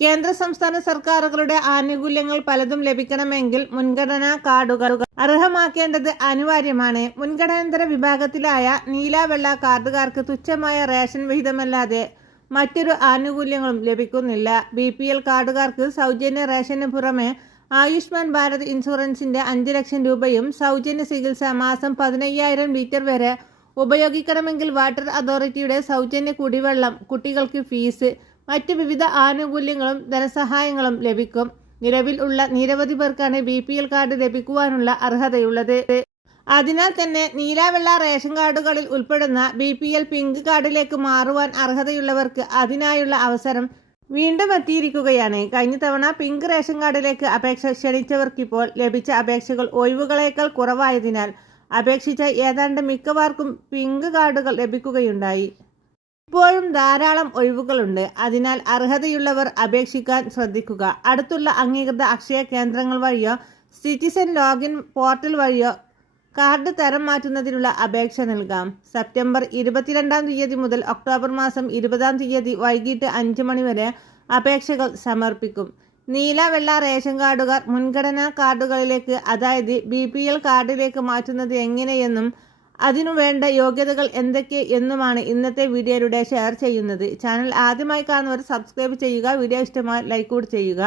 കേന്ദ്ര സംസ്ഥാന സർക്കാരുകളുടെ ആനുകൂല്യങ്ങൾ പലതും ലഭിക്കണമെങ്കിൽ മുൻഗണനാ കാർഡുകൾ അർഹമാക്കേണ്ടത് അനിവാര്യമാണ്. മുൻഗണനാന്തര വിഭാഗത്തിലായ നീല വെള്ള കാർഡുകാർക്ക് തുച്ഛമായ റേഷൻ വിഹിതമല്ലാതെ മറ്റൊരു ആനുകൂല്യങ്ങളും ലഭിക്കുന്നില്ല. ബി പി എൽ കാർഡുകാർക്ക് സൗജന്യ റേഷന് പുറമെ ആയുഷ്മാൻ ഭാരത് ഇൻഷുറൻസിന്റെ അഞ്ച് ലക്ഷം രൂപയും സൗജന്യ ചികിത്സ മാസം പതിനയ്യായിരം ലിറ്റർ വരെ ഉപയോഗിക്കണമെങ്കിൽ വാട്ടർ അതോറിറ്റിയുടെ സൗജന്യ കുടിവെള്ളം കുട്ടികൾക്ക് ഫീസ് മറ്റ് വിവിധ ആനുകൂല്യങ്ങളും ധനസഹായങ്ങളും ലഭിക്കും. നിലവിൽ ഉള്ള നിരവധി പേർക്കാണ് ബി പി എൽ കാർഡ് ലഭിക്കുവാനുള്ള അർഹതയുള്ളത്. അതിനാൽ തന്നെ നീലാവെള്ള റേഷൻ കാർഡുകളിൽ ഉൾപ്പെടുന്ന ബി പി എൽ പിങ്ക് കാർഡിലേക്ക് മാറുവാൻ അർഹതയുള്ളവർക്ക് അതിനായുള്ള അവസരം വീണ്ടും എത്തിയിരിക്കുകയാണ്. കഴിഞ്ഞ തവണ പിങ്ക് റേഷൻ കാർഡിലേക്ക് അപേക്ഷ ക്ഷണിച്ചവർക്കിപ്പോൾ ലഭിച്ച അപേക്ഷകൾ ഒഴിവുകളേക്കാൾ കുറവായതിനാൽ അപേക്ഷിച്ച ഏതാണ്ട് മിക്കവാർക്കും പിങ്ക് കാർഡുകൾ ലഭിക്കുകയുണ്ടായി. ഇപ്പോഴും ധാരാളം ഒഴിവുകളുണ്ട്. അതിനാൽ അർഹതയുള്ളവർ അപേക്ഷിക്കാൻ ശ്രദ്ധിക്കുക. അടുത്തുള്ള അംഗീകൃത അക്ഷയ കേന്ദ്രങ്ങൾ വഴിയോ സിറ്റിസൺ ലോഗിൻ പോർട്ടൽ വഴിയോ കാർഡ് തരം മാറ്റുന്നതിനുള്ള അപേക്ഷ നൽകാം. സെപ്റ്റംബർ ഇരുപത്തിരണ്ടാം തീയതി മുതൽ ഒക്ടോബർ മാസം ഇരുപതാം തീയതി വൈകിട്ട് അഞ്ച് മണി വരെ അപേക്ഷകൾ സമർപ്പിക്കും. നീല വെള്ള റേഷൻ കാർഡുകാർ മുൻഗണനാ കാർഡുകളിലേക്ക് അതായത് ബി കാർഡിലേക്ക് മാറ്റുന്നത് എങ്ങനെയെന്നും അതിനു വേണ്ട യോഗ്യതകൾ എന്തൊക്കെ എന്നുമാണ് ഇന്നത്തെ വീഡിയോയിലൂടെ ഷെയർ ചെയ്യുന്നത്. ചാനൽ ആദ്യമായി കാണുന്നവർ സബ്സ്ക്രൈബ് ചെയ്യുക വീഡിയോ ഇഷ്ടമായി ലൈക്ക് കൂടി ചെയ്യുക.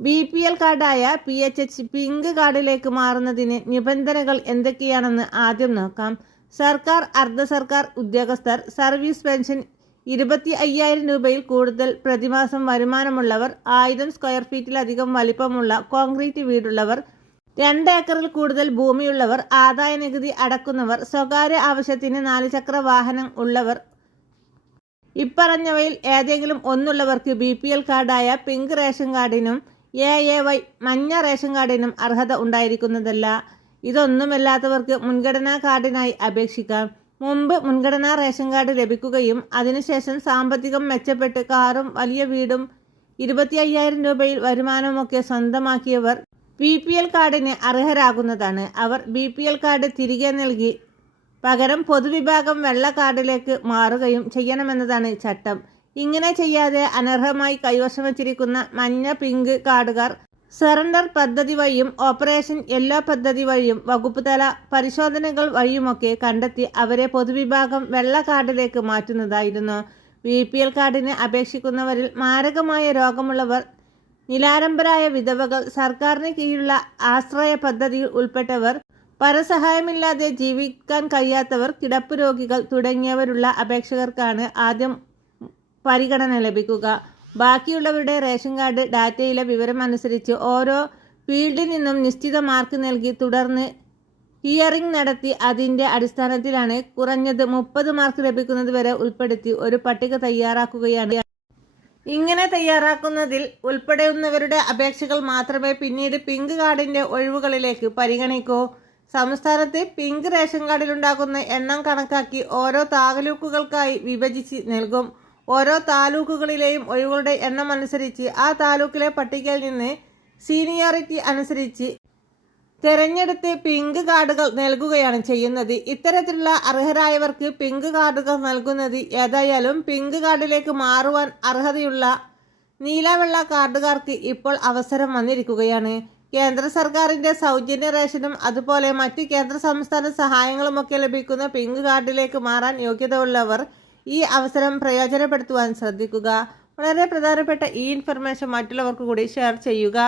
ബി പി എൽ കാർഡായ പി എച്ച് എച്ച് പിങ്ക് കാർഡിലേക്ക് മാറുന്നതിന് നിബന്ധനകൾ എന്തൊക്കെയാണെന്ന് ആദ്യം നോക്കാം. സർക്കാർ അർദ്ധ സർക്കാർ ഉദ്യോഗസ്ഥർ സർവീസ് പെൻഷൻ ഇരുപത്തി അയ്യായിരം രൂപയിൽ കൂടുതൽ പ്രതിമാസം വരുമാനമുള്ളവർ ആയിരം സ്ക്വയർ ഫീറ്റിലധികം വലിപ്പമുള്ള കോൺക്രീറ്റ് വീടുള്ളവർ രണ്ട് ഏക്കറിൽ കൂടുതൽ ഭൂമിയുള്ളവർ ആദായ നികുതി അടക്കുന്നവർ സ്വകാര്യ ആവശ്യത്തിന് നാലുചക്ര വാഹനം ഉള്ളവർ. ഇപ്പറഞ്ഞവയിൽ ഏതെങ്കിലും ഒന്നുള്ളവർക്ക് ബി പി എൽ കാർഡായ പിങ്ക് റേഷൻ കാർഡിനും എ എ വൈ മഞ്ഞ റേഷൻ കാർഡിനും അർഹത ഉണ്ടായിരിക്കുന്നതല്ല. ഇതൊന്നുമില്ലാത്തവർക്ക് മുൻഗണനാ കാർഡിനായി അപേക്ഷിക്കാം. മുമ്പ് മുൻഗണനാ റേഷൻ കാർഡ് ലഭിക്കുകയും അതിനുശേഷം സാമ്പത്തികം മെച്ചപ്പെട്ട് കാറും വലിയ വീടും ഇരുപത്തി അയ്യായിരം രൂപയിൽ വരുമാനമൊക്കെ സ്വന്തമാക്കിയവർ ബി പി എൽ കാർഡിന് അർഹരാകുന്നതാണ്. അവർ ബി പി എൽ കാർഡ് തിരികെ നൽകി പകരം പൊതുവിഭാഗം വെള്ള കാർഡിലേക്ക് മാറുകയും ചെയ്യണമെന്നതാണ് ചട്ടം. ഇങ്ങനെ ചെയ്യാതെ അനർഹമായി കൈവശം വച്ചിരിക്കുന്ന മഞ്ഞ പിങ്ക് കാർഡുകാർ സറണ്ടർ പദ്ധതി വഴിയും ഓപ്പറേഷൻ യെല്ലോ പദ്ധതി വഴിയും വകുപ്പ് തല പരിശോധനകൾ വഴിയുമൊക്കെ കണ്ടെത്തി അവരെ പൊതുവിഭാഗം വെള്ള കാർഡിലേക്ക് മാറ്റുന്നതായിരുന്നു. ബി പി എൽ കാർഡിന് അപേക്ഷിക്കുന്നവരിൽ മാരകമായ രോഗമുള്ളവർ നിലാരംബരായ വിധവകൾ സർക്കാരിന് കീഴിലുള്ള ആശ്രയ പദ്ധതിയിൽ ഉൾപ്പെട്ടവർ പരസഹായമില്ലാതെ ജീവിക്കാൻ കഴിയാത്തവർ കിടപ്പ് രോഗികൾ തുടങ്ങിയവരുള്ള അപേക്ഷകർക്കാണ് ആദ്യം പരിഗണന ലഭിക്കുക. ബാക്കിയുള്ളവരുടെ റേഷൻ കാർഡ് ഡാറ്റയിലെ വിവരം അനുസരിച്ച് ഓരോ ഫീൽഡിൽ നിന്നും നിശ്ചിത മാർക്ക് നൽകി തുടർന്ന് ഹിയറിംഗ് നടത്തി അതിന്റെ അടിസ്ഥാനത്തിലാണ് കുറഞ്ഞത് മുപ്പത് മാർക്ക് ലഭിക്കുന്നത് വരെ ഉൾപ്പെടുത്തി ഒരു പട്ടിക തയ്യാറാക്കുകയാണ്. ഇങ്ങനെ തയ്യാറാക്കുന്നതിൽ ഉൾപ്പെടുന്നവരുടെ അപേക്ഷകൾ മാത്രമേ പിന്നീട് പിങ്ക് കാർഡിന്റെ ഒഴിവുകളിലേക്ക് പരിഗണിക്കൂ. സംസ്ഥാനത്ത് പിങ്ക് റേഷൻ കാർഡിലുണ്ടാകുന്ന എണ്ണം കണക്കാക്കി ഓരോ താലൂക്കുകൾക്കായി വിഭജിച്ച് നൽകും. ഓരോ താലൂക്കുകളിലെയും ഒഴിവുകളുടെ എണ്ണം അനുസരിച്ച് ആ താലൂക്കിലെ പട്ടികയിൽ നിന്ന് സീനിയോറിറ്റി അനുസരിച്ച് തെരഞ്ഞെടുത്ത് പിങ്ക് കാർഡുകൾ നൽകുകയാണ് ചെയ്യുന്നത്. ഇത്തരത്തിലുള്ള അർഹരായവർക്ക് പിങ്ക് കാർഡുകൾ നൽകുന്നത് ഏതായാലും പിങ്ക് കാർഡിലേക്ക് മാറുവാൻ അർഹതയുള്ള നീലവെള്ള കാർഡുകാർക്ക് ഇപ്പോൾ അവസരം വന്നിരിക്കുകയാണ്. കേന്ദ്ര സർക്കാരിന്റെ സൗജന്യ റേഷനും അതുപോലെ മറ്റ് കേന്ദ്ര സംസ്ഥാന സഹായങ്ങളുമൊക്കെ ലഭിക്കുന്ന പിങ്ക് കാർഡിലേക്ക് മാറാൻ യോഗ്യത ഉള്ളവർ ഈ അവസരം പ്രയോജനപ്പെടുത്തുവാൻ ശ്രദ്ധിക്കുക. വളരെ പ്രധാനപ്പെട്ട ഈ ഇൻഫർമേഷൻ മറ്റുള്ളവർക്ക് കൂടി ഷെയർ ചെയ്യുക.